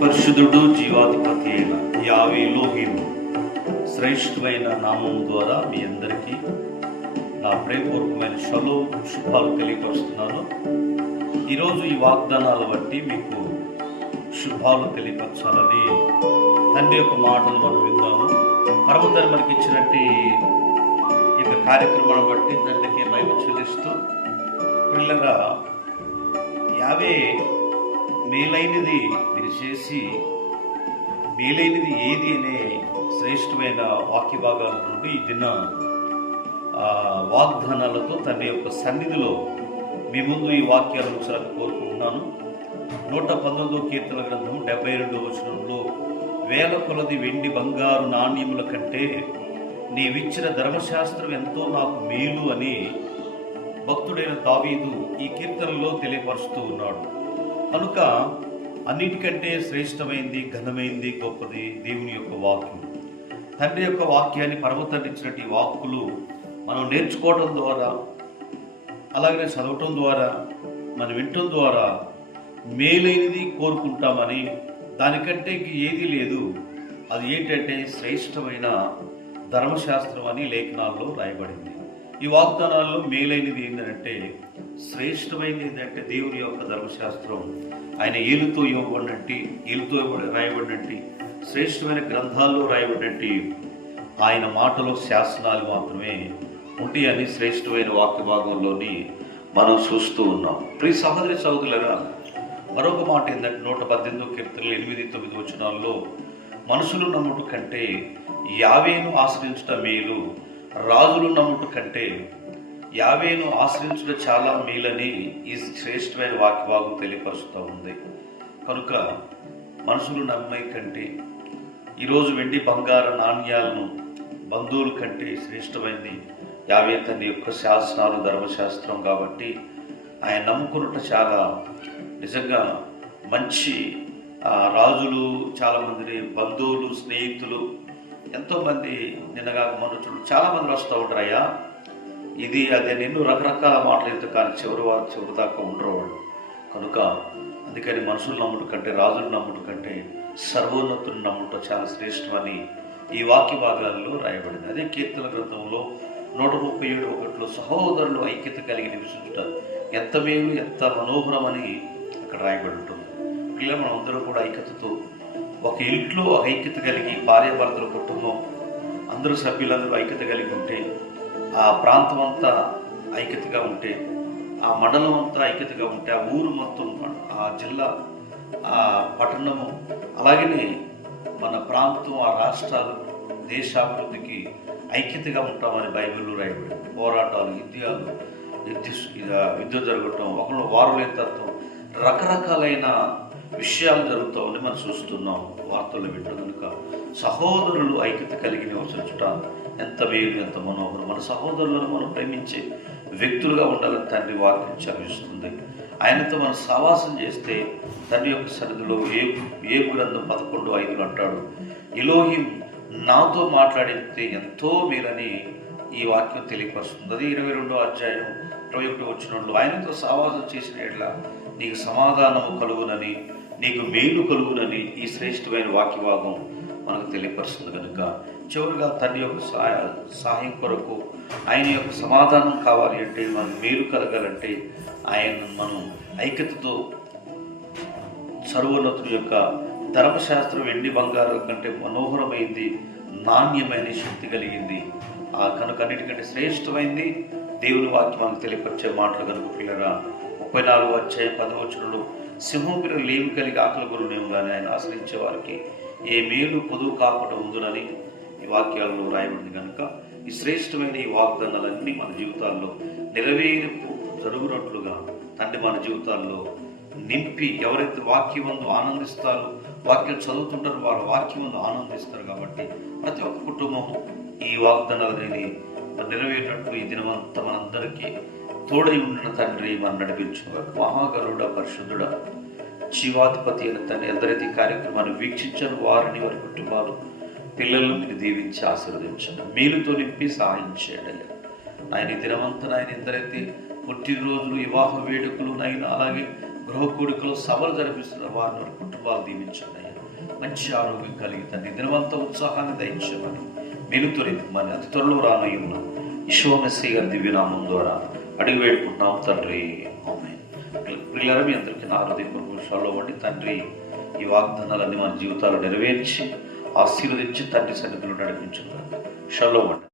పరిశుద్ధుడు జీవాధిపతి అయిన యావే ఎలోహీము శ్రేష్టమైన నామం ద్వారా మీ అందరికీ నా ప్రేమపూర్వకమైన శుభాలు తెలియపరుస్తున్నాను. ఈరోజు ఈ వాగ్దానాలు బట్టి మీకు శుభాలు తెలియపరచాలని తండ్రి యొక్క మాటలు మనం విందాము. పరమతండ్రి మనకి ఇచ్చినట్టు ఈ కార్యక్రమాన్ని బట్టి తండ్రికి మహిమ చెల్లిస్తూ పిల్లగా యావే మేలైనది మీరు చేసి మేలైనది ఏది అనే శ్రేష్టమైన వాక్య భాగాల నుండి ఈ దిన వాగ్దానాలతో తండ్రి యొక్క సన్నిధిలో మీ ముందు ఈ వాక్యాలు ఉంచాలని కోరుకుంటున్నాను. 119వ కీర్తన గ్రంథం 72వ వచనంలో, వేల కొలది వెండి బంగారు నాణ్యముల కంటే నీవిచ్చిన ధర్మశాస్త్రం ఎంతో నాకు మేలు అని భక్తుడైన దావీదు ఈ కీర్తనలో తెలియపరుస్తూ ఉన్నాడు. కనుక అన్నిటికంటే శ్రేష్టమైంది, ఘనమైంది, గొప్పది దేవుని యొక్క వాక్యం. తండ్రి యొక్క వాక్యాన్ని పరమతండ్రి ఇచ్చినట్టు ఈ వాక్కులు మనం నేర్చుకోవడం ద్వారా, అలాగే చదవటం ద్వారా, మనం వినటం ద్వారా మేలైనది కోరుకుంటామని, దానికంటే ఏది లేదు, అది ఏంటంటే శ్రేష్టమైన ధర్మశాస్త్రం అని లేఖనాల్లో రాయబడింది. ఈ వాగ్దానాల్లో మేలైనది ఏంటంటే, శ్రేష్టమైనది ఏంటంటే దేవుని యొక్క ధర్మశాస్త్రం. ఆయన ఏలుతో రాయబడినట్టు శ్రేష్టమైన గ్రంథాల్లో రాయబడినట్టు ఆయన మాటలో శాసనాలు మాత్రమే ఉంటాయని శ్రేష్టమైన వాక్య భాగంలోని మనం చూస్తూ ఉన్నాం. ప్రియ సహోదరి సహోదరులారా, మరొక మాట ఏంటంటే 118వ కీర్తనలు 8-9 వచనాల్లో, మనుషులు నమ్ముట కంటే యావేను ఆశ్రయించుట మేలు, రాజులు నమ్ముట కంటే యావేను ఆశ్రయించుట చాలా మేలని ఈ శ్రేష్టమైన వాక్యభాగం తెలియపరుస్తూ ఉంది. కనుక మనుషులు నమ్మే కంటే, ఈరోజు వెండి బంగారు నాణ్యాలను బంధువుల కంటే శ్రేష్టమైనది యావే తండ్రి యొక్క శాసనాలు, ధర్మశాస్త్రం. కాబట్టి ఆయన నమ్ముకున్నట్టు చాలా నిజంగా మంచి రాజులు, చాలామంది బంధువులు, స్నేహితులు, ఎంతోమంది నిన్నగా మనుషులు చాలామంది వస్తూ ఉంటారు. అయ్యా ఇది అదే నిన్ను రకరకాల మాటలు ఎంత, కానీ చివరి దాకా ఉండరు వాళ్ళు. కనుక అందుకని మనుషులు నమ్ముట కంటే, రాజులు నమ్ముట కంటే సర్వోన్నతుని నమ్ముట చాలా శ్రేష్టమని ఈ వాక్య భాగాల్లో రాయబడింది. అదే కీర్తన గ్రంథంలో 137:1 సహోదరులు ఐక్యత కలిగి నివసించుట ఎంత మేలు, ఎంత మనోహరం అని అక్కడ రాయబడి ఉంటుంది. పిల్లలు మనం అందరూ కూడా ఐక్యతతో ఒక ఇంట్లో ఐక్యత కలిగి, భార్యాభర్తల కుటుంబం అందరూ సభ్యులందరూ ఐక్యత కలిగి ఉంటే, ఆ ప్రాంతం అంతా ఐక్యతగా ఉంటే, ఆ మండలం అంతా ఐక్యతగా ఉంటే, ఆ ఊరు మొత్తం, ఆ జిల్లా, ఆ పట్టణము, అలాగనే మన ప్రాంతం, ఆ రాష్ట్రాలు, దేశాభివృద్ధికి ఐక్యతగా ఉంటామని బైబిల్లో రాయబడింది. పోరాటాలు, యుద్ధం జరగటం, ఒకళ్ళు వారులేని తత్వం, రకరకాలైన విషయాలు జరుగుతూ ఉండి మనం చూస్తున్నాం, వార్తలు వింటాం. కనుక సహోదరులు ఐక్యత కలిగి నివసించుట ఎంత మేలు, ఎంత మనోహరం. మన సహోదరులను మనం ప్రేమించే వ్యక్తులుగా ఉండాలని తండ్రి వాక్యం చదివిస్తుంది. ఆయనతో మనం సహవాసం చేస్తే తండ్రి యొక్క సన్నిధిలో ఏ గ్రంథం 11:5 అంటాడు, ఎలోహిం నాతో మాట్లాడితే ఎంతో మేలని ఈ వాక్యం తెలియపరుస్తుంది. అది 22వ అధ్యాయం 21వ వచనంలో, ఆయనతో సహవాసం చేసిన ఎడల నీకు సమాధానము కలుగునని, నీకు మేలు కలుగునని ఈ శ్రేష్టమైన వాక్య భాగం మనకు తెలియపరుస్తుంది. కనుక చివరిగా తండ్రి యొక్క సహాయం కొరకు, ఆయన యొక్క సమాధానం కావాలి అంటే, మనకు మేలు కలగాలంటే ఆయన మనం ఐక్యతతో సర్వోన్నతుని యొక్క ధర్మశాస్త్రం వెండి బంగారం కంటే మనోహరమైంది, నాణ్యమైన శక్తి కలిగింది, కనుక అన్నిటికంటే శ్రేష్టమైంది దేవుని వాక్యం మనకు తెలియపరిచే మాటలు. కనుక పిల్లరా 34వ అధ్యాయం 10వ వచనంలో, సింహం పిల్లలు లేవి కలిగి ఆకలి గురునేమో కానీ ఆయన ఆశ్రయించే వారికి ఏ మేలు పొదువు కాకుండా ఉందునని ఈ వాక్యాల్లో రాయబడింది. కనుక ఈ శ్రేష్టమైన ఈ వాగ్దానాలన్నీ మన జీవితాల్లో నెరవేర్పు జరుగునట్లుగా తండ్రి మన జీవితాల్లో నింపి, ఎవరైతే వాక్యమందు ఆనందిస్తారో, వాక్యం చదువుతుంటారో వారు వాక్యమందు ఆనందిస్తారు. కాబట్టి ప్రతి ఒక్క కుటుంబం ఈ వాగ్దానాలని నెరవేరినట్లు ఈ దినమంతా మనందరికీ తోడై ఉన్న తండ్రి మనం నడిపించుకోవాలి. మహాగరుడ, పరిశుద్ధుడ, జీవాధిపతి అయిన తండ్రి, ఎందరైతే కార్యక్రమాన్ని వీక్షించారు వారిని, వారి కుటుంబాలు, పిల్లలను మీరు దీవించి ఆశీర్వదించండి, మేలుతో నింపి సహాయం చేయండి. ఆయన దినమంతా ఆయన ఎందరైతే పుట్టినరోజులు, వివాహ వేడుకలు, అలాగే గృహ కూడికలో సభలు జరిపిస్తున్న వారిని కుటుంబాలు దీవించండి అయ్యా. మంచి ఆరోగ్యం కలిగి తండ్రి దినవంతా ఉత్సాహాన్ని దయించమని మన అతి త్వరలో రానయ్యున్న యెషోవా మెస్సీయ గారి దివ్యనామం ద్వారా అడిగి వేడుకుంటున్నాం తండ్రి. ఆమేన్. ప్రియులారా, మీ అందరికీ నా హృదయపూర్వక విషయాల్లో వండి తండ్రి ఈ వాగ్దానాలన్నీ మన జీవితాలు నెరవేర్చి ఆశీర్వదించి తండ్రి సన్నిధిలో నడిపించుకున్నాను. షలోమ్.